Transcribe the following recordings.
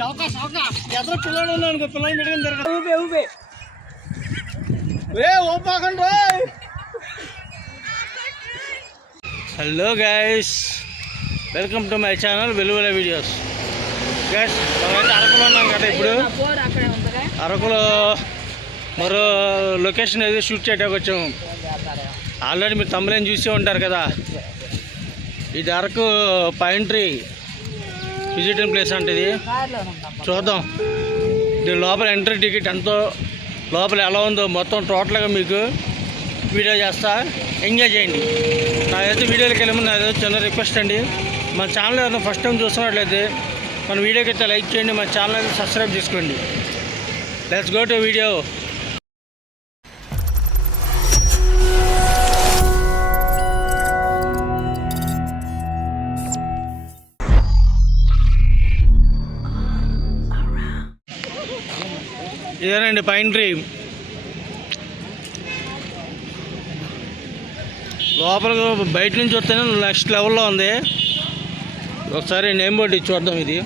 ఎదురు పిల్లలు ఉన్నాను పిల్లలు పెట్టుకుని తిరగదు ఊపే ఊపే ఓపాకండి. Hello guys, welcome to my channel Veluvala videos. Guys మనమైతే అరకులో ఉన్నాం కదా. ఇప్పుడు అరకులో మరో లొకేషన్ ఏదో షూట్ చేయడానికి వచ్చాము. ఆల్రెడీ మీరు తమ్ములేని చూసే ఉంటారు కదా. ఇది Araku pine tree visiting place అంటే ఇది చూద్దాం. దీని లోపల ఎంట్రీ టికెట్ ఎంతో, లోపల ఎలా ఉందో మొత్తం టోటల్గా మీకు వీడియో చేస్తా, ఎంజాయ్ చేయండి. నాదైతే వీడియోకి వెళ్ళమని నాది చిన్న రిక్వెస్ట్ అండి. మన ఛానల్ ఏదైనా ఫస్ట్ టైం చూస్తున్నట్లయితే మన వీడియోకి అయితే లైక్ చేయండి, మన ఛానల్ అయితే సబ్స్క్రైబ్ చేసుకోండి. Let's go to video. ఇదేనండి పైన్ ట్రీ. లోపలికి బయట నుంచి వస్తేనే నెక్స్ట్ లెవెల్లో ఉంది. ఒకసారి నేమ్ బోర్డు ఇచ్చి చూద్దాం. ఇది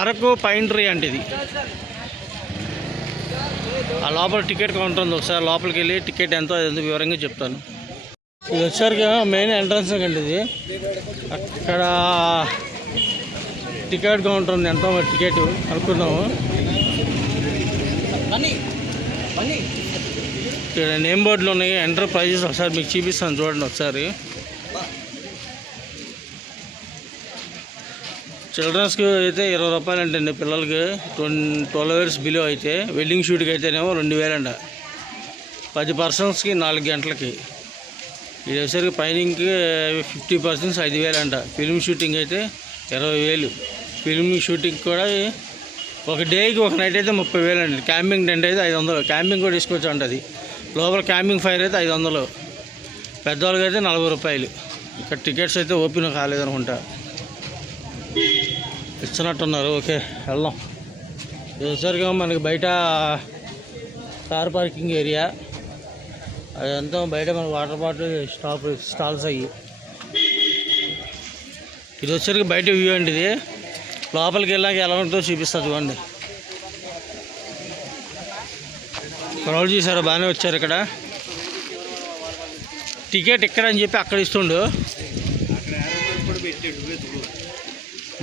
అరకు పైన్ ట్రీ అంటే ఇది. ఆ లోపల టికెట్ కౌంటర్ ఉంది. ఒకసారి లోపలికి వెళ్ళి టికెట్ ఎంతో అదంతా వివరంగా చెప్తాను. ఇది వచ్చారుగా మెయిన్ ఎంట్రన్స్ కండి. ఇది అక్కడ టికెట్ కౌంటర్ ఉంది. ఎంతో టికెట్ అనుకున్నాము. ఇక్కడ నేమ్ బోర్డులు ఉన్నాయి, ఎంటర్ ప్రైజెస్ ఒకసారి మీకు చూపిస్తాను చూడండి. ఒకసారి చిల్డ్రన్స్కి అయితే 20 రూపాయలు అంటండి, పిల్లలకి 12 years బిలో అయితే. వెడ్డింగ్ షూట్కి అయితేనేమో 2000 అంట. 10 personsకి 4 గంటలకి. ఇది వచ్చేసరికి పైనింగ్కి 50% 5000 అంట. ఫిల్మ్ షూటింగ్ అయితే 20000. ఫిల్మ్ షూటింగ్ కూడా ఒక డేకి ఒక నైట్ అయితే 30,000 అండి. క్యాంపింగ్ టెంట్ అయితే 500. క్యాంపింగ్ కూడా తీసుకోవచ్చు అంట. అది లోపల క్యాంపింగ్ ఫైర్ అయితే 500. పెద్దవాళ్ళకి అయితే 40 రూపాయలు. ఇక్కడ టికెట్స్ అయితే ఓపెన్ కాలేదనుకుంటా, ఇచ్చినట్టున్నారు. ఓకే వెళ్దాం. ఇది వచ్చేసరికి మనకి బయట కార్ పార్కింగ్ ఏరియా. అదంతా బయట మనకు వాటర్ బాటిల్ స్టాల్స్ అయ్యి. ఇది వచ్చేసరికి బయట వ్యూ అండి. ఇది లోపలికి వెళ్ళాక ఎలా ఉంటుందో చూపిస్తా చూడండి. క్రౌడ్ చూసారా, బాగానే వచ్చారు. ఇక్కడ టికెట్ ఇక్కడ అని చెప్పి అక్కడ ఇస్తుండు.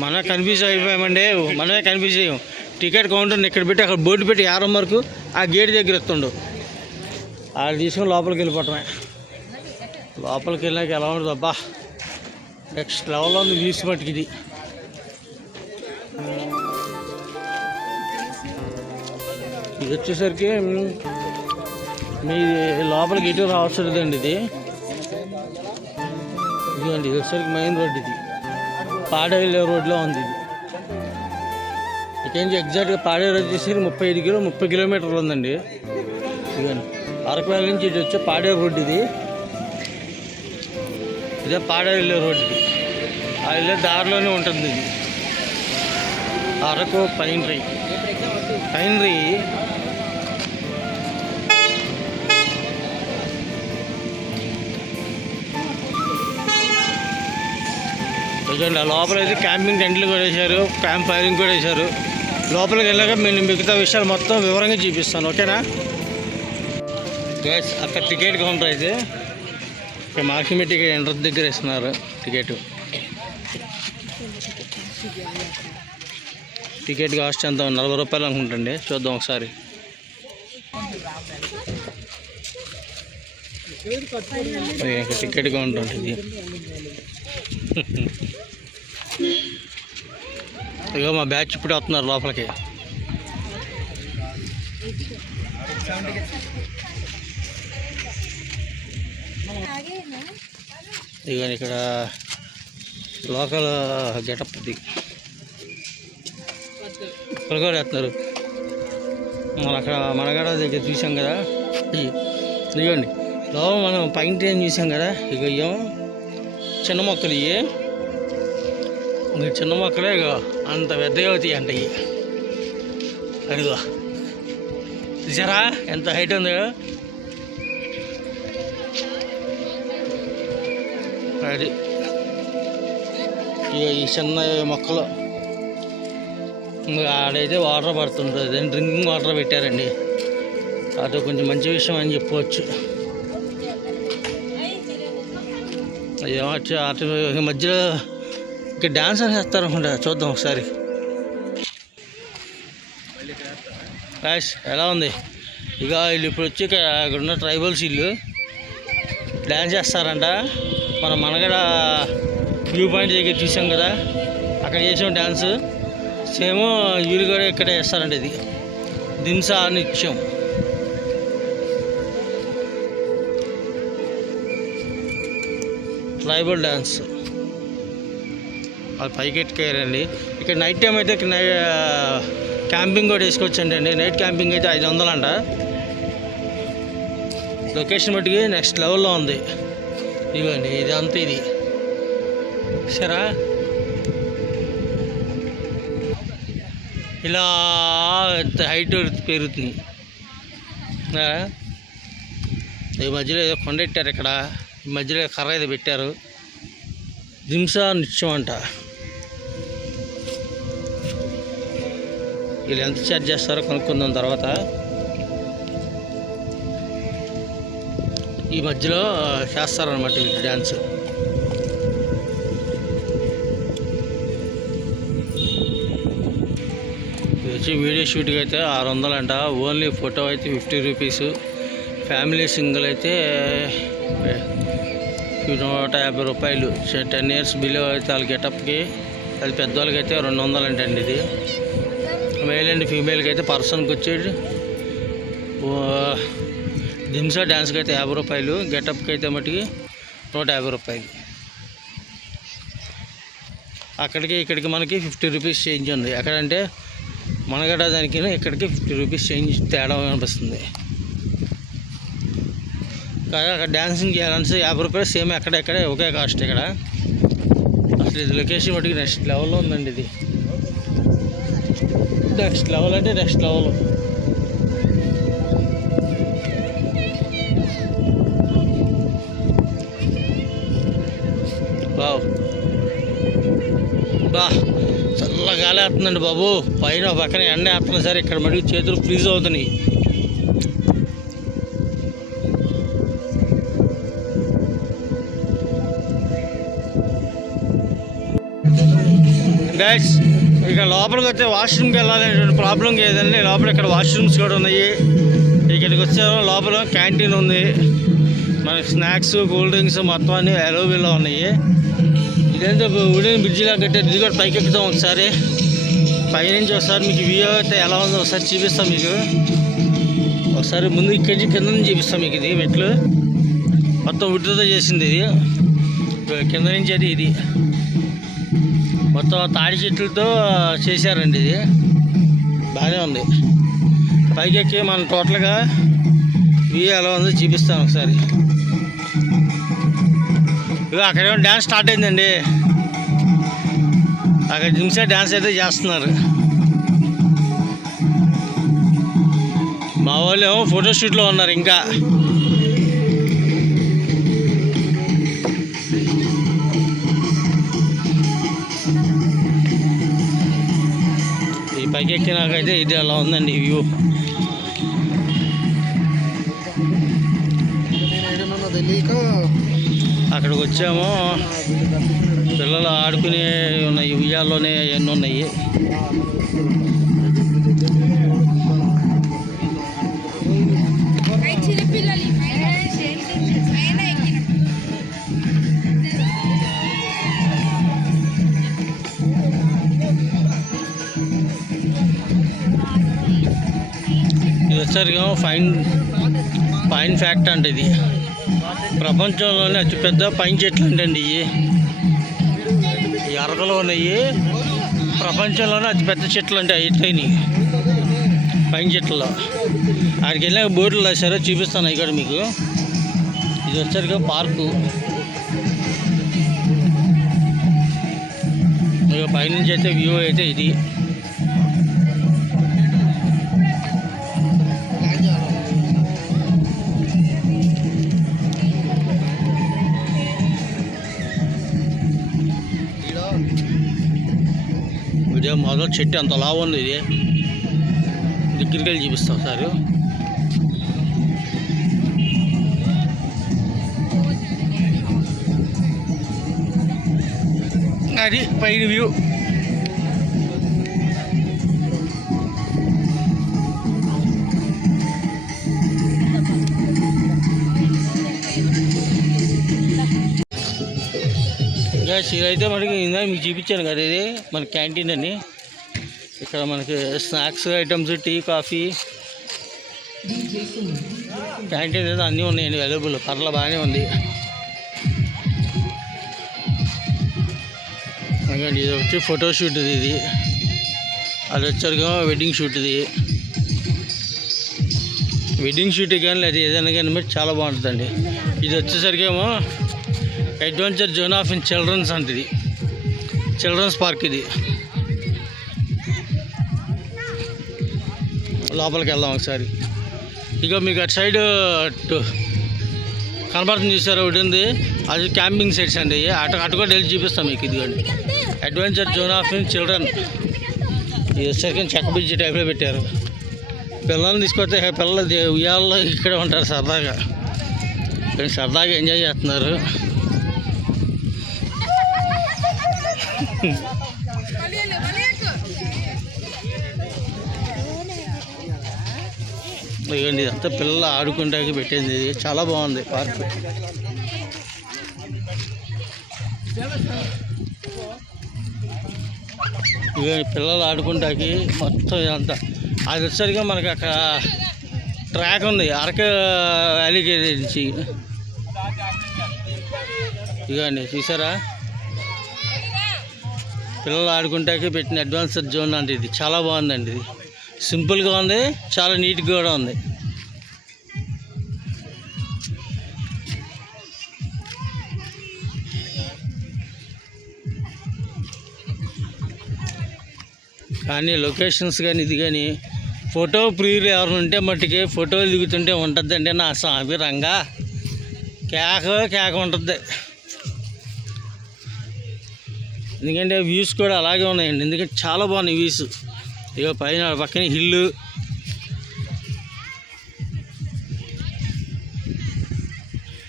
మనమే కన్ఫ్యూజ్ అయిపోయామండి. మనమే కన్ఫ్యూజ్ అయ్యాం. టికెట్ కౌంటర్ని ఇక్కడ పెట్టి అక్కడ బోర్డు పెట్టి 50 వరకు ఆ గేట్ దగ్గర ఇస్తుండు. అది తీసుకొని లోపలికి వెళ్ళిపోవటమే. లోపలికి వెళ్ళాక ఎలా ఉంటుంది అబ్బా, నెక్స్ట్ లెవెల్లో ఉంది వ్యూస్ మట్టుకు. ఇది ఇది వచ్చేసరికి మీ లోపలికి ఎటు రావచ్చుదండి. ఇది ఇదిగోండి. ఇది వచ్చేసరికి మెయిన్ రోడ్. ఇది పాడేరు రోడ్లో ఉంది. ఇది ఇకేంటి ఎగ్జాక్ట్గా పాడేరు వచ్చేసరికి 30 కిలోమీటర్లు ఉందండి. ఇదిగోండి అరకు వ్యాలీ నుంచి ఇటు వచ్చే పాడేరు రోడ్డు. ఇది ఇదే పాడేరు రోడ్డు. ఇది ఆ వెళ్ళే దారిలోనే ఉంటుంది. ఇది అరకు పైన్ ట్రీ. చూడండి, లోపల అయితే క్యాంపింగ్ టెంట్లు కూడా వేశారు, క్యాంప్ ఫైరింగ్ కూడా వేశారు. లోపలికి వెళ్ళాక నేను మిగతా విషయాలు మొత్తం వివరంగా చూపిస్తాను. ఓకేనా గైస్? అక్కడ టికెట్ కౌంటర్ అయితే ఇక్కడ మాక్సిమం టికెట్ ఎంట్రన్స్ దగ్గర ఇస్తున్నారు. టికెట్ కాస్ట్ ఎంత? 40 రూపాయలు అనుకుంటండి. చూద్దాం ఒకసారి. టికెట్ కౌంటర్ ఉంటుంది. ఇగో మా బ్యాచ్ ఇప్పుడు వస్తున్నారు లోపలికి. ఇక ఇక్కడ లోకల్ గెటప్. ఇది ఇక్కడ కూడా వేస్తున్నారు. మన అక్కడ మనగడ దగ్గర చూసాం కదా. ఇదిగోండి లోపల మనం పైన ట్రైన్ చూసాం కదా. ఇక ఇవేమో చిన్న మొక్కలు. ఇవి చిన్న మొక్కలే ఇక అంత పెద్దగా అవుతాయి అంట. ఇవి అదిగో చూసారా ఎంత హైట్ ఉందో. అది ఈ చిన్న మొక్కలు ఆడైతే వాటర్ పడుతుంటుంది, డ్రింకింగ్ వాటర్ పెట్టారండి. అది కొంచెం మంచి విషయం అని చెప్పుకోవచ్చు. అయ్యో అటు మధ్యలో ఇంకా డ్యాన్స్ అని చేస్తారు అనుకుంటా, చూద్దాం ఒకసారి. గాయ్స్ ఎలా ఉంది? ఇక వీళ్ళు ఇప్పుడు వచ్చి ఇక్కడ ఉన్న ట్రైబల్స్ వీళ్ళు డ్యాన్స్ చేస్తారంట. మనం మనగడ వ్యూ పాయింట్ దగ్గర చూసాం కదా, అక్కడ చేసాం డ్యాన్స్. సేమ్ వీళ్ళు కూడా ఇక్కడ చేస్తారంట. ఇది దింసా నృత్యం. Tribal dance. అది పైకి ఎట్టుకోయారండి. ఇక్కడ నైట్ టైం అయితే క్యాంపింగ్ కూడా వేసుకోవచ్చండి. నైట్ క్యాంపింగ్ అయితే 500 అంట. లొకేషన్ బట్టికి నెక్స్ట్ లెవెల్లో ఉంది. ఇవ్వండి ఇదంతా ఇది సరే. ఇలా హైట్ పెరుగుతుంది. ఈ మధ్యలో ఏదో కొండ పెట్టారు ఇక్కడ, ఈ మధ్యలో కర్ర ఏదో పెట్టారు. దింసా నృత్యం అంట. వీళ్ళు ఎంత ఛార్జ్ చేస్తారో కనుక్కుందాం తర్వాత. ఈ మధ్యలో చేస్తారనమాట వీళ్ళు డ్యాన్స్. ఇది వచ్చి వీడియో షూట్కి అయితే 600 అంట. ఓన్లీ ఫోటో అయితే 50 రూపీస్. ఫ్యామిలీ సింగిల్ అయితే 150 రూపాయలు. 10 ఇయర్స్ బిలో అయితే వాళ్ళ గెటప్కి. అది పెద్దవాళ్ళకి అయితే 200 అంటండి. ఇది మేల్ అండ్ ఫీమేల్కి అయితే పర్సన్కి వచ్చేది. దింసా డ్యాన్స్కి అయితే 50 రూపాయలు. గెటప్కి అయితే మటుకి 150 రూపాయలు. అక్కడికి ఇక్కడికి మనకి 50 రూపీస్ చేంజ్ ఉంది. ఎక్కడంటే మనగడ దానికి ఇక్కడికి 50 రూపీస్ చేంజ్ తేడా అనిపిస్తుంది. కానీ అక్కడ డ్యాన్సింగ్ చేయాలంటే 50 రూపాయలు. సేమ్ ఎక్కడెక్కడే ఒకే కాస్ట్ ఇక్కడ. అసలు ఇది లొకేషన్ మటుకి నెక్స్ట్ లెవెల్లో ఉందండి. ఇది నెక్స్ట్ లెవెల్ అంటే నెక్స్ట్ లెవెల్. బావ్ బా చల్ల గాలి వేస్తుందండి బాబు. పైన పక్కన ఎండ వేస్తున్నా సరే ఇక్కడ మటుకు చేతులు ఫ్రీజ్ అవుతున్నాయి. గైస్ ఇక లోపలికి వస్తే వాష్రూమ్కి వెళ్ళాలనేటువంటి ప్రాబ్లం లేదండి. లోపల ఇక్కడ వాష్రూమ్స్ కూడా ఉన్నాయి. ఇక్కడికి వచ్చాము. లోపల క్యాంటీన్ ఉంది. మనకి స్నాక్స్, కూల్ డ్రింక్స్ మొత్తం అన్నీ అవైలబుల్లో ఉన్నాయి. ఇదేంటో ఉడెన్ బ్రిడ్జిలా కట్టారు. ఇది కూడా పైకి ఎక్కుతాం ఒకసారి. పైనుంచి ఒకసారి మీకు వ్యూ అయితే ఎలా ఉందో ఒకసారి చూపిస్తాం మీకు. ఒకసారి ముందు ఇక్కడి నుంచి కింద నుంచి చూపిస్తాం మీకు. ఇది మెట్లు మొత్తం వుడ్తో చేసింది. ఇది కింద నుంచి అది ఇది మొత్తం తాడి చెట్లతో చేశారండి. ఇది బాగానే ఉంది. పైకి ఎక్కి మనం టోటల్గా వ్యూ ఎలా ఉందో చూపిస్తాను ఒకసారి. ఇక అక్కడేమో డ్యాన్స్ స్టార్ట్ అయిందండి. అక్కడ దింసా డ్యాన్స్ అయితే చేస్తున్నారు. మా వాళ్ళు ఏమో ఫోటోషూట్లో ఉన్నారు. ఇంకా ఈ పైకి ఎక్కినాకైతే ఇది అలా ఉందండి వ్యూ. అక్కడికి వచ్చాము. పిల్లలు ఆడుకునే ఉన్నాయి. ఉయ్యాల్లోనే అవన్నీ ఉన్నాయి. ఇది వచ్చారు పైన్ ఫ్యాక్ట్ అంటే ఇది ప్రపంచంలోనే అతిపెద్ద పైన్ చెట్లు అంటండి. ఈ అరకులో ఉన్నాయి. ప్రపంచంలోనే అతిపెద్ద చెట్లు అంటే ఇట్లయినాయి పైన్ చెట్లలో. అక్కడికి వెళ్ళాక బోర్డులు రాశారో చూపిస్తాను ఇక్కడ మీకు. ఇది వచ్చారుగా పార్కు. ఇక పైనుంచి అయితే వ్యూ అయితే ఇది. ఇదే మొదలు చెట్టు అంత లావు ఉంది. ఇది దగ్గరికి వెళ్ళి చూపిస్తాం సార్. అది పైన వ్యూ. ఇదైతే మనకి ఇందాక మీకు చూపించాను కదా, ఇది మన క్యాంటీన్ అని. ఇక్కడ మనకి snacks items, tea, coffee, canteen అయితే అన్నీ ఉన్నాయండి అవైలబుల్. పర్ల బాగానే ఉంది. ఇది వచ్చి ఫోటోషూట్ ఇది. అది వచ్చారుగా వెడ్డింగ్ షూట్. ఇది వెడ్డింగ్ షూట్ కానీ లేదా ఏదైనా కానీ మీరు చాలా బాగుంటుందండి. ఇది వచ్చేసరికేమో adventure zone of in children's అంటే చిల్డ్రన్స్ పార్క్. ఇది లోపలికి వెళ్దాం ఒకసారి. ఇక మీకు అటు సైడ్ కనబడుతుంది చూసారు, ఒకటి ఉంది. అది క్యాంపింగ్ సైట్స్ అండి. అటు కూడా వెళ్ళి చూపిస్తాం మీకు. ఇదిగోండి adventure zone of in children. ఇది వచ్చేసరికి చెక్క బ్రిడ్జ్ టైప్లో పెట్టారు. పిల్లల్ని తీసుకొస్తే పిల్లలు ఉయ్యాల్లో ఇక్కడే ఉంటారు సరదాగా. సరదాగా ఎంజాయ్ చేస్తున్నారు. ఇవ్వండి ఇదంతా పిల్లలు ఆడుకుంటాకి పెట్టింది. చాలా బాగుంది పార్క్. ఇవన్నీ పిల్లలు ఆడుకుంటాకి మొత్తం ఇదంతా. అది వచ్చేసరిగా మనకి అక్కడ ట్రాక్ ఉంది అరకు వ్యాలీకి నుంచి. ఇవ్వండి చూసారా, పిల్లలు ఆడుకుంటాకి పెట్టిన అడ్వాన్స్డ్ జోన్ అంటే ఇది. చాలా బాగుందండి. ఇది సింపుల్గా ఉంది, చాలా నీట్గా కూడా ఉంది. కానీ లొకేషన్స్ కానీ ఇది కానీ ఫోటో ప్రియులు ఎవరు ఉంటే మట్టుకి ఫోటోలు దిగుతుంటే ఉంటుందండి. నా స్వామి రంగా కేక ఉంటుంది. ఎందుకంటే వ్యూస్ కూడా అలాగే ఉన్నాయండి. ఎందుకంటే చాలా బాగున్నాయి వ్యూస్. ఇక పైన పక్కన హిల్లు,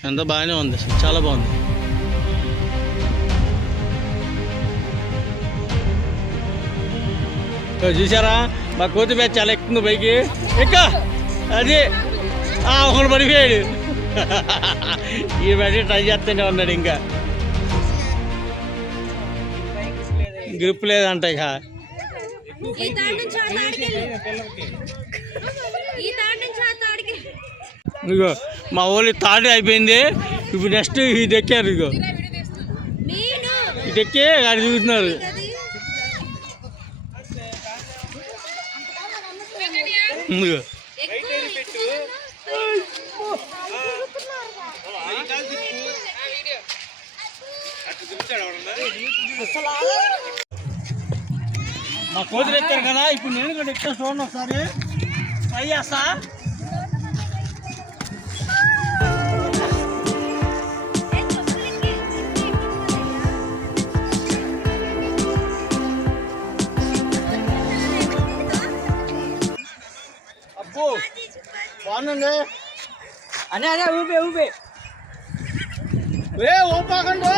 ఎంత బాగానే ఉంది, చాలా బాగుంది. చూసారా మా కోతి బ్యాచ్ చాలా ఎక్కుతుంది పైకి. ఎక్క అది ఒకడు పడిపోయాడు. ఈ బ్యాచ్ ట్రై చేస్తూనే ఉన్నాడు. ఇంకా గ్రిప్ లేదంట. ఇక ఇగో మా ఊళ్ళో తాడు అయిపోయింది. ఇప్పుడు నెక్స్ట్ ఇది ఎక్కారు. ఇగో ఇది ఎక్కి అది చూస్తున్నారు. మా కోతులు ఎక్కారు కదా, ఇప్పుడు నేను కూడా ఎక్కా. చూడండి ఒకసారి ట్రై చేస్తా. అబ్బో బాగుందండి. అనే ఊపే ఊపాకండి.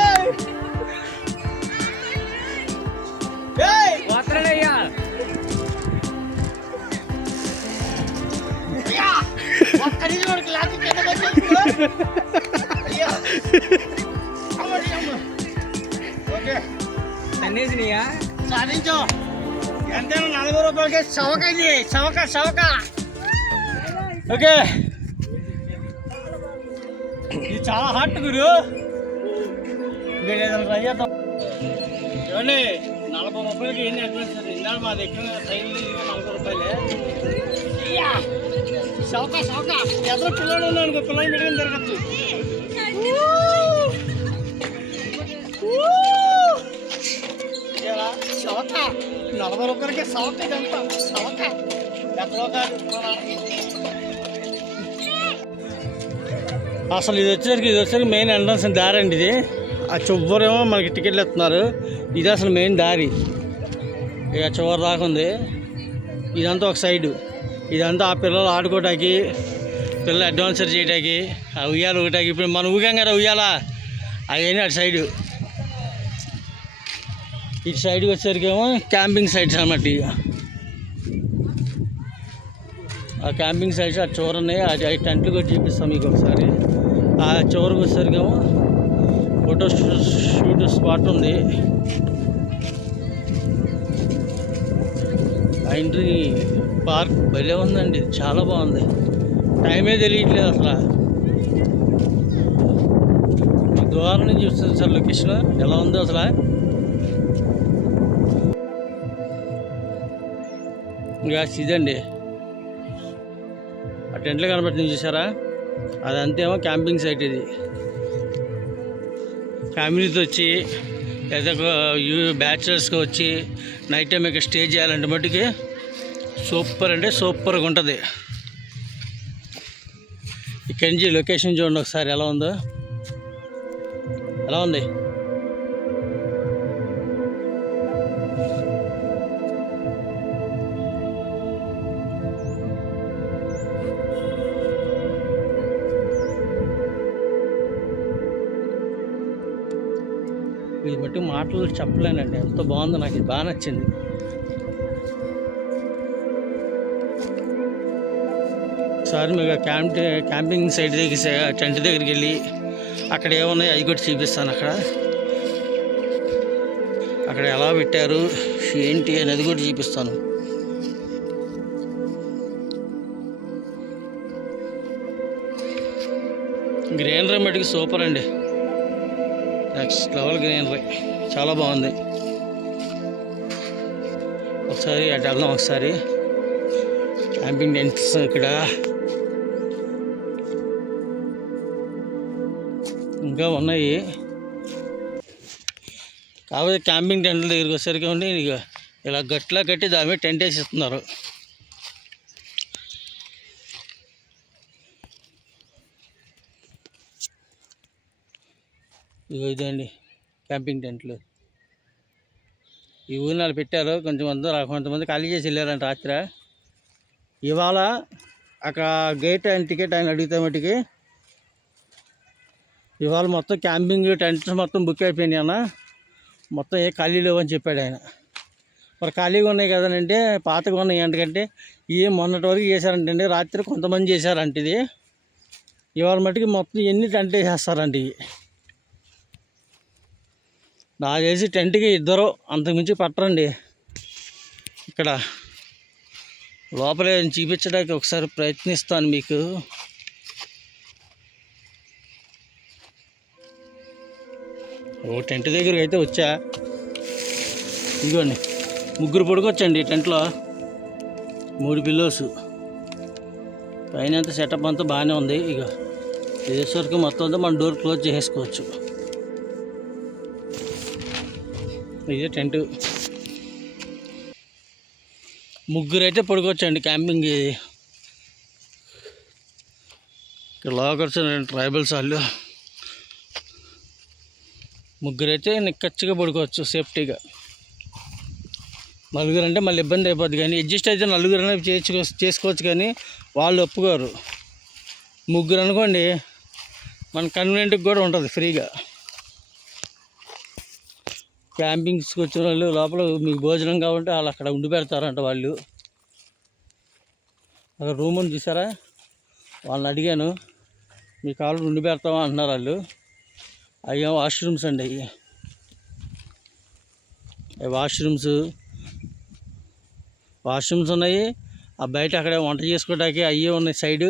సాధించు. ఎంత 40 రూపాయలకి చవక. ఇది చవక. ఓకే, ఇది చాలా హాట్ గురు. నేను ఏదైనా ట్రై చేద్దాం. ఏమండి 40 రూపాయలకి ఏంటి అడ్వాన్స్? ఇందాక మా దగ్గర ట్రైన్లు 40 రూపాయలే. చవక ఎదురు పిల్లలు ఉన్నాను అనుకో, పిల్లలు పెట్టుకుని తిరగచ్చు. చవక 40 రూపాయలకి చవక. ఇదంతా చవక ఎక్కడో కాదు. అసలు ఇది వచ్చేసరికి మెయిన్ ఎంట్రన్స్ దారి అండి. ఇది ఆ చువ్వరేమో మనకి టికెట్లు ఇస్తున్నారు. ఇది అసలు మెయిన్ దారి. ఇక చివరి దాకా ఉంది. ఇదంతా ఒక సైడు, ఇదంతా ఆ పిల్లలు ఆడుకోవటానికి, పిల్లలు అడ్వాన్సర్ చేయటానికి, ఆ ఉయ్యాలు ఊగటానికి. ఇప్పుడు మనం ఊగాం కదా ఉయ్యాల, అవన్నీ అటు సైడు. ఇటు సైడ్కి వచ్చేసరికి ఏమో క్యాంపింగ్ సైట్స్ అన్నమాట. ఇక ఆ క్యాంపింగ్ సైట్స్ అటు చివర ఉన్నాయి. అది టెంట్లు కూడా చూపిస్తాం మీకు ఒకసారి. ఆ చివరికి వచ్చేసరికి ఏమో ఫోటో షూట్ స్పాట్ ఉంది. ఎంట్రీ పార్క్ భలే ఉందండి, చాలా బాగుంది. టైమే తెలియట్లేదు అసలు. దూరం నుంచి చూస్తుంది సార్ లొకేషన్ ఎలా ఉందో అసలు. ఇంకా ఇదండి ఆ టెంట్లు కనబడుతుంది చూసారా, అదంతేమో క్యాంపింగ్ సైట్. ఇది ఫ్యామిలీతో వచ్చి లేదా బ్యాచులర్స్గా వచ్చి నైట్ టైం ఇక్కడ స్టే చేయాలంటే మట్టుకి సూపర్ అంటే సూపర్గా ఉంటుంది. ఇక్కడి నుంచి లొకేషన్ చూడండి ఒకసారి ఎలా ఉందో. ఎలా ఉంది? ఇది బట్టి మాటలు చెప్పలేనండి, ఎంత బాగుందో. నాకు ఇది బాగా నచ్చింది. ఒకసారి మీకు క్యాంపింగ్ సైట్ దగ్గర టెంట్ దగ్గరికి వెళ్ళి అక్కడ ఏమున్నాయి అవి కూడా చూపిస్తాను. అక్కడ ఎలా పెట్టారు ఏంటి అనేది కూడా చూపిస్తాను. గ్రీనరీ మటుకు సూపర్ అండి, నెక్స్ట్ లెవెల్ గ్రీనరీ, చాలా బాగుంది. ఒకసారి అటు వెళ్దాం. ఒకసారి క్యాంపింగ్ టెంట్స్ ఇక్కడ ఇంకా ఉన్నాయి. కాకపోతే క్యాంపింగ్ టెంట్ల దగ్గరికి వచ్చేసరికి ఉండి ఇక ఇలా గట్లా కట్టి దాని మీద టెంట్ వేసి ఇస్తున్నారు. ఇదండి క్యాంపింగ్ టెంట్లు. ఈ ఊరినాలు పెట్టారు, కొంతమంది ఖాళీ చేసి వెళ్ళారంట రాత్రి. ఇవాళ అక్కడ గేట్ అండ్ టికెట్ ఆయన అడిగితే మటుకి ఇవాళ మొత్తం క్యాంపింగ్ టెంట్స్ మొత్తం బుక్ అయిపోయినాయి అన్న, మొత్తం ఏ ఖాళీ లేవని చెప్పాడు ఆయన. మరి ఖాళీగా ఉన్నాయి కదనంటే పాతగా ఉన్నాయి. ఎందుకంటే మొన్నటి వరకు చేశారంటే రాత్రి కొంతమంది చేశారంట. ఇది ఇవాళ మటుకి మొత్తం ఎన్ని టెంట్ వేసేస్తారంట. ఇవి నాకు తెలిసి టెంట్కి ఇద్దరు అంతకుమించి పట్టరండి. ఇక్కడ లోపలే చూపించడానికి ఒకసారి ప్రయత్నిస్తాను మీకు. ఓ టెంట్ దగ్గరికి అయితే వచ్చా. ఇదిగోండి ముగ్గురు పడుకోవచ్చండి టెంట్లో, 3 పిల్లోస్. పైన అంతా సెటప్ అంతా బాగానే ఉంది. ఇక వరకు మొత్తం అంతా మనం డోర్ క్లోజ్ చేసుకోవచ్చు. ఇదే టెంట్, ముగ్గురు అయితే పడుకోవచ్చండి క్యాంపింగ్. ఇక్కడ లాకర్స్ ట్రైబల్స్ వాళ్ళు ముగ్గురైతే నిక్కచ్చిగా పడుకోవచ్చు సేఫ్టీగా. నలుగురు అంటే మళ్ళీ ఇబ్బంది అయిపోద్ది, కానీ అడ్జస్ట్ అయితే నలుగురు అనేది చేసుకోవచ్చు, కానీ వాళ్ళు ఒప్పుకోరు. ముగ్గురు అనుకోండి మన కన్వీనియంట్కి కూడా ఉంటుంది ఫ్రీగా. క్యాంపింగ్స్కి వచ్చిన వాళ్ళు లోపల మీకు భోజనం కావాలంటే వాళ్ళు అక్కడ ఉండి పెడతారంట. వాళ్ళు అక్కడ రూమ్ అని చూసారా, వాళ్ళని అడిగాను మీకు కావాలి ఉండి పెడతామా అంటున్నారు వాళ్ళు. అవి వాష్రూమ్స్ అండి, అవి వాష్రూమ్స్ ఉన్నాయి. ఆ బయట అక్కడే వంట చేసుకోవడానికి అయ్యే ఉన్నాయి సైడు.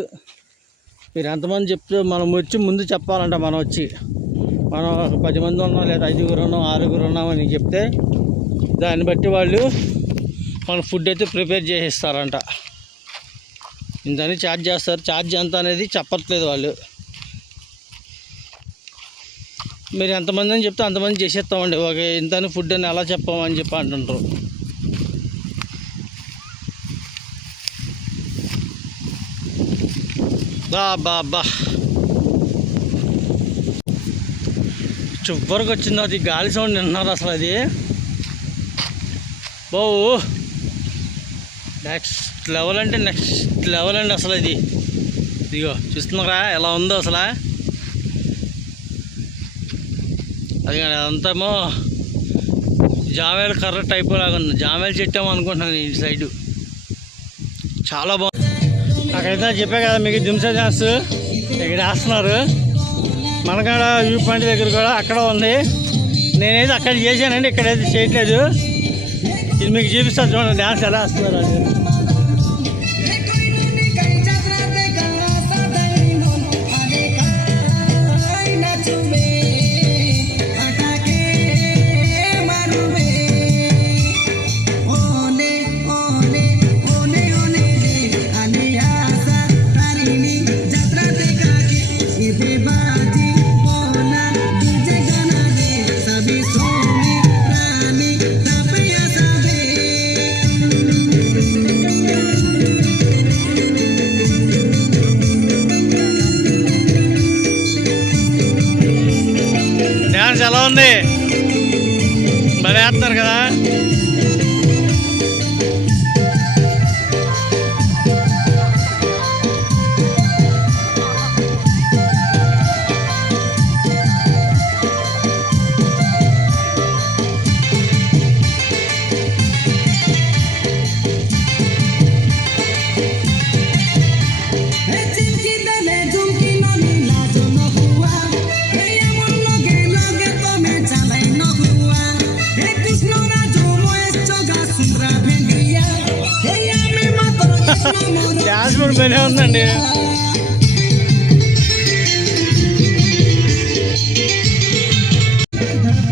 మీరు ఎంతమంది చెప్తే మనం వచ్చి ముందు చెప్పాలంట. మనం 10 మంది ఉన్నాం లేదా 5 ఉన్నాం 6 ఉన్నామని చెప్తే దాన్ని బట్టి వాళ్ళు మన ఫుడ్ అయితే ప్రిపేర్ చేసిస్తారంట. ఇంతని ఛార్జ్ చేస్తారు. ఛార్జ్ ఎంత అనేది చెప్పట్లేదు వాళ్ళు. మీరు ఎంతమంది అని చెప్తే అంతమంది చేసేస్తామండి. ఇంతని ఫుడ్ అని ఎలా చెప్పామని చెప్పి అంటుంటారు. బా చివరికి వచ్చింది. అది గాలి సౌండ్ విన్నారు అసలు. అది బావు నెక్స్ట్ లెవెల్ అంటే నెక్స్ట్ లెవెల్ అండి అసలు ఇది. ఇదిగో చూస్తున్నారా ఎలా ఉందో అసలు. అది అదంతామో జామేల కర్ర టైపు లాగా ఉంది. జామేల చెట్టు ఏమో అనుకుంటున్నాను ఈ సైడు. చాలా బాగుంది. అక్కడైతే చెప్పా కదా మీకు జిమ్సా డాన్స్ ఇక్కడ వేస్తున్నారు. మనకాడ వ్యూ పాయింట్ దగ్గర కూడా అక్కడ ఉంది. నేనైతే అక్కడ చేశానండి, ఇక్కడైతే చేయట్లేదు. ఇది మీకు చూపిస్తాను చూడండి డ్యాన్స్ ఎలా వేస్తున్నారు అది. డ్యాన్స్ ఎలా ఉంది? భలే వేస్తున్నారు కదా. డ్యాన్స్ కూడా భలే ఉందండి.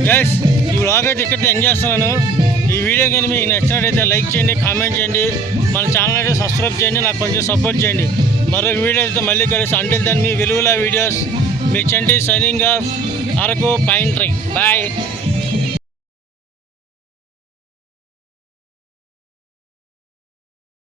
గైస్ ఈ వ్లాగ్ అయితే ఇక్కడ ఎంజాయ్ చేస్తున్నాను. ఈ వీడియో కానీ మీకు నచ్చినట్టయితే లైక్ చేయండి, కామెంట్ చేయండి, మన ఛానల్ అయితే సబ్స్క్రైబ్ చేయండి, నాకు కొంచెం సపోర్ట్ చేయండి. మరొక వీడియో అయితే మళ్ళీ కలిసి అంటిల్ దెన్ మీ వెలుగుల వీడియోస్, మీ Chanti signing off Araku pine tree. Bye.